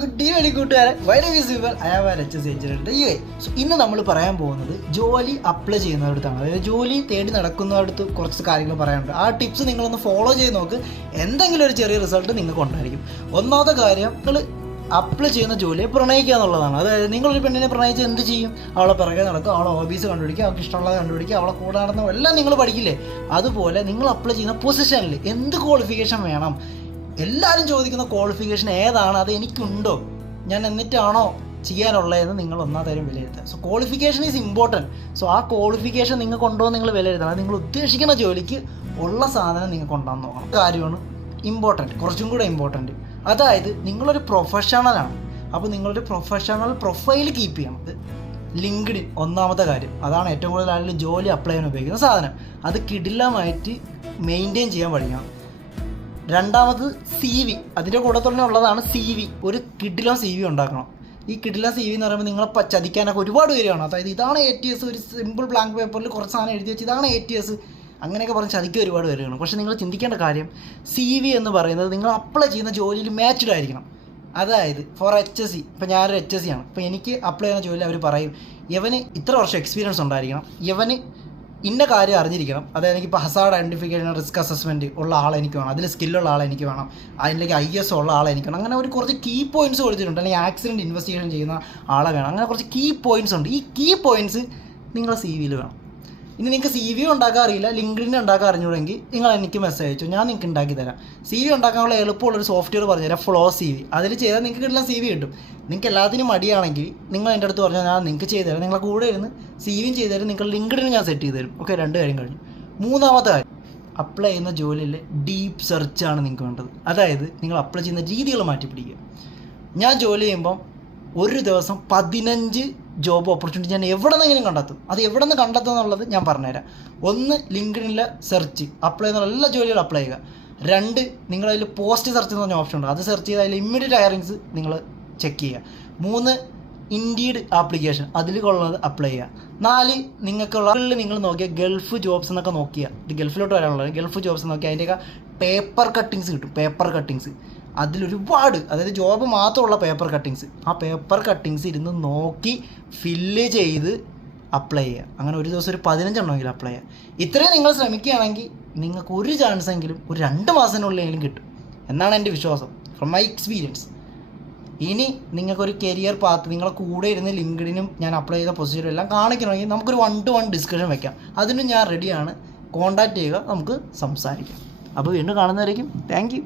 Good evening കൂട്ടുകാരെ, ഇന്ന് നമ്മൾ പറയാൻ പോകുന്നത് ജോലി അപ്ലൈ ചെയ്യുന്നവരടുത്താണ്. അതായത് ജോലി തേടി നടക്കുന്നവരടുത്ത് കുറച്ച് കാര്യങ്ങൾ പറയാനുണ്ട്. ആ ടിപ്സ് നിങ്ങളൊന്ന് ഫോളോ ചെയ്ത് നോക്ക്, എന്തെങ്കിലും ഒരു ചെറിയ റിസൾട്ട് നിങ്ങൾക്ക് ഉണ്ടായിരിക്കും. ഒന്നാമത്തെ കാര്യം, നിങ്ങൾ അപ്ലൈ ചെയ്യുന്ന ജോലിയെ പ്രണയിക്കുക എന്നുള്ളതാണ്. അതായത് നിങ്ങളൊരു പെണ്ണിനെ പ്രണയിച്ച് എന്ത് ചെയ്യും? അവളെ പിറകെ നടക്കും, അവളെ ഹോബീസ് കണ്ടുപിടിക്കുക, അവൾക്ക് ഇഷ്ടമുള്ളത് കണ്ടുപിടിക്കുക, അവളെ കൂടെ നടന്ന എല്ലാം നിങ്ങൾ പഠിക്കില്ലേ? അതുപോലെ നിങ്ങൾ അപ്ലൈ ചെയ്യുന്ന പൊസിഷനിൽ എന്ത് ക്വാളിഫിക്കേഷൻ വേണം? എല്ലാവരും ചോദിക്കുന്ന ക്വാളിഫിക്കേഷൻ ഏതാണ്, അത് എനിക്കുണ്ടോ, ഞാൻ എന്നിട്ടാണോ ചെയ്യാനുള്ളതെന്ന് നിങ്ങൾ ഒന്നാമതായും വിലയിരുത്തുക. So qualification is important. So ആ ക്വാളിഫിക്കേഷൻ നിങ്ങൾക്കുണ്ടോ എന്ന് നിങ്ങൾ വിലയിരുത്തണം. അത് നിങ്ങൾ ഉദ്ദേശിക്കുന്ന ജോലിക്ക് ഉള്ള സാധനം നിങ്ങൾക്ക് ഉണ്ടാകുന്ന നോക്കണം. കാര്യമാണ് ഇമ്പോർട്ടൻറ്റ്, കുറച്ചും കൂടെ ഇമ്പോർട്ടൻറ്റ്. അതായത് നിങ്ങളൊരു പ്രൊഫഷണലാണ്. അപ്പോൾ നിങ്ങളൊരു പ്രൊഫഷണൽ പ്രൊഫൈൽ കീപ്പ് ചെയ്യണം. ലിങ്ക്ഡിൻ ഒന്നാമത്തെ കാര്യം. അതാണ് ഏറ്റവും കൂടുതൽ ആളുകൾ ജോലി അപ്ലൈ ചെയ്യാൻ ഉപയോഗിക്കുന്ന സാധനം. അത് കിടിലമായിട്ട് മെയിൻറ്റെയിൻ ചെയ്യാൻ പഠിക്കണം. രണ്ടാമത് CV, അതിൻ്റെ കൂടെ തന്നെ ഉള്ളതാണ് CV. ഒരു കിടിലം CV ഉണ്ടാക്കണം. ഈ കിടിലം CV എന്ന് പറയുമ്പോൾ നിങ്ങളെ ചതിക്കാനൊക്കെ ഒരുപാട് പേരാണ്. അതായത് ഇതാണ് ATS, ഒരു സിമ്പിൾ ബ്ലാങ്ക് പേപ്പറിൽ കുറച്ച് സാധനം എഴുതി വെച്ച് ഇതാണ് ATS, അങ്ങനെയൊക്കെ പറഞ്ഞ് ചതിക്കുക ഒരുപാട് പേരാണ്. പക്ഷേ നിങ്ങൾ ചിന്തിക്കേണ്ട കാര്യം, CV എന്ന് പറയുന്നത് നിങ്ങൾ അപ്ലൈ ചെയ്യുന്ന ജോലിയിൽ മാച്ച്ഡ് ആയിരിക്കണം. അതായത് ഫോർ HSC, ഇപ്പോൾ ഞാനൊരു HSC ആണ്. ഇപ്പോൾ എനിക്ക് അപ്ലൈ ചെയ്യുന്ന ജോലി അവർ പറയും, ഇവന് ഇത്ര വർഷം എക്സ്പീരിയൻസ് ഉണ്ടായിരിക്കണം, ഇവന് ഇന്ന കാര്യം അറിഞ്ഞിരിക്കണം. അതായത് എനിക്കിപ്പോൾ ഹസാർഡ് ഐഡൻറ്റിഫിക്കേഷൻ, റിസ്ക് അസസ്മെൻറ്റ് ഉള്ള ആളെ എനിക്ക് വേണം, അതിൽ സ്കില്ലുള്ള ആളെ എനിക്ക് വേണം, അതിലേക്ക് IS ഉള്ള ആളെ എനിക്ക് വേണം. അങ്ങനെ ഒരു കുറച്ച് കീ പോയിൻറ്റ്സ് കൊടുത്തിട്ടുണ്ട്. അല്ലെങ്കിൽ ആക്സിഡൻറ്റ് ഇൻവെസ്റ്റിഗേഷൻ ചെയ്യുന്ന ആളെ വേണം. അങ്ങനെ കുറച്ച് കീ പോയിൻറ്റ്സ് ഉണ്ട്. ഈ കീ പോയിൻറ്റ്സ് നിങ്ങളെ CVയിൽ വേണം. ഇനി നിങ്ങൾക്ക് CV ഉണ്ടാക്കാൻ അറിയില്ല, ലിങ്ക്ഡിൻ ഉണ്ടാക്കാൻ അറിഞ്ഞൂടെങ്കിൽ നിങ്ങൾ എനിക്ക് മെസ്സേജ് അയച്ചു, ഞാൻ നിങ്ങൾക്ക് ഉണ്ടാക്കി തരാം. CV ഉണ്ടാക്കാനുള്ള എളുപ്പമുള്ളൊരു സോഫ്റ്റ്വെയർ പറഞ്ഞുതരാം, ഫ്ലോ CV. അതിൽ ചെയ്താൽ നിങ്ങൾക്ക് കിട്ടുന്ന CV കിട്ടും. നിങ്ങൾക്ക് എല്ലാത്തിനും മടിയാണെങ്കിൽ നിങ്ങൾ എൻ്റെ അടുത്ത് പറഞ്ഞാൽ ഞാൻ നിങ്ങൾക്ക് ചെയ്തു തരാം. നിങ്ങളെ കൂടെ ഇരുന്ന് CVയും ചെയ്തു തരും, നിങ്ങൾ ലിങ്ക്ഡിനും ഞാൻ സെറ്റ് ചെയ്ത് തരും. ഓക്കെ, 2 കാര്യം കഴിഞ്ഞു. മൂന്നാമത്തെ കാര്യം, അപ്ലൈ ചെയ്യുന്ന ജോലിയിൽ ഡീപ്പ് സെർച്ചാണ് നിങ്ങൾക്ക് വേണ്ടത്. അതായത് നിങ്ങൾ അപ്ലൈ ചെയ്യുന്ന രീതികൾ മാറ്റി പിടിക്കുക. ഞാൻ ജോലി ചെയ്യുമ്പം ഒരു ദിവസം 15 ജോബ് ഓപ്പർച്യൂണിറ്റി ഞാൻ എവിടെ നിന്നെങ്കിലും കണ്ടെത്തും. അത് എവിടെ നിന്ന് കണ്ടെത്തുക എന്നുള്ളത് ഞാൻ പറഞ്ഞുതരാം. 1, ലിങ്ക്ഡിനിലെ സെർച്ച്, അപ്ലൈ ചെയ്യുന്ന എല്ലാ ജോലികളും അപ്ലൈ ചെയ്യുക. 2, നിങ്ങളതിൽ പോസ്റ്റ് സെർച്ച് എന്ന് പറഞ്ഞ ഓപ്ഷൻ ഉണ്ട്, അത് സെർച്ച് ചെയ്ത് അതിൽ ഇമ്മീഡിയറ്റ് ഹയറിങ്സ് നിങ്ങൾ ചെക്ക് ചെയ്യുക. 3, ഇൻഡീഡ് ആപ്ലിക്കേഷൻ, അതിൽ കൊള്ളുന്നത് അപ്ലൈ ചെയ്യുക. 4, നിങ്ങൾക്കുള്ള നിങ്ങൾ നോക്കിയാൽ ഗൾഫ് ജോബ്സ് എന്നൊക്കെ നോക്കിയാൽ, ഗൾഫിലോട്ട് വരാനുള്ളത് ഗൾഫ് ജോബ്സ് നോക്കിയാൽ അതിൻ്റെയൊക്കെ പേപ്പർ കട്ടിങ്സ് കിട്ടും. പേപ്പർ കട്ടിങ്സ് അതിലൊരുപാട്, അതായത് ജോബ് മാത്രമുള്ള പേപ്പർ കട്ടിങ്സ്, ആ പേപ്പർ കട്ടിങ്സ് ഇരുന്ന് നോക്കി ഫില്ല് ചെയ്ത് അപ്ലൈ ചെയ്യുക. അങ്ങനെ ഒരു ദിവസം ഒരു 15 എണ്ണമെങ്കിലും അപ്ലൈ ചെയ്യുക. ഇത്രയും നിങ്ങൾ ശ്രമിക്കുകയാണെങ്കിൽ നിങ്ങൾക്ക് ഒരു ചാൻസെങ്കിലും ഒരു 2 മാസത്തിനുള്ളിലെങ്കിലും കിട്ടും എന്നാണ് എൻ്റെ വിശ്വാസം, ഫ്രം മൈ എക്സ്പീരിയൻസ്. ഇനി നിങ്ങൾക്കൊരു കരിയർ പാത്ത്, നിങ്ങളെ കൂടെ ഇരുന്ന് ലിങ്ക്ഡിനും ഞാൻ അപ്ലൈ ചെയ്ത പൊസിഷനും എല്ലാം കാണിക്കണമെങ്കിൽ നമുക്കൊരു 1-to-1 ഡിസ്കഷൻ വെക്കാം. അതിനും ഞാൻ റെഡിയാണ്. കോൺടാക്റ്റ് ചെയ്യുക, നമുക്ക് സംസാരിക്കാം. അപ്പോൾ വീണ്ടും കാണുന്നവരേക്കും താങ്ക് യു.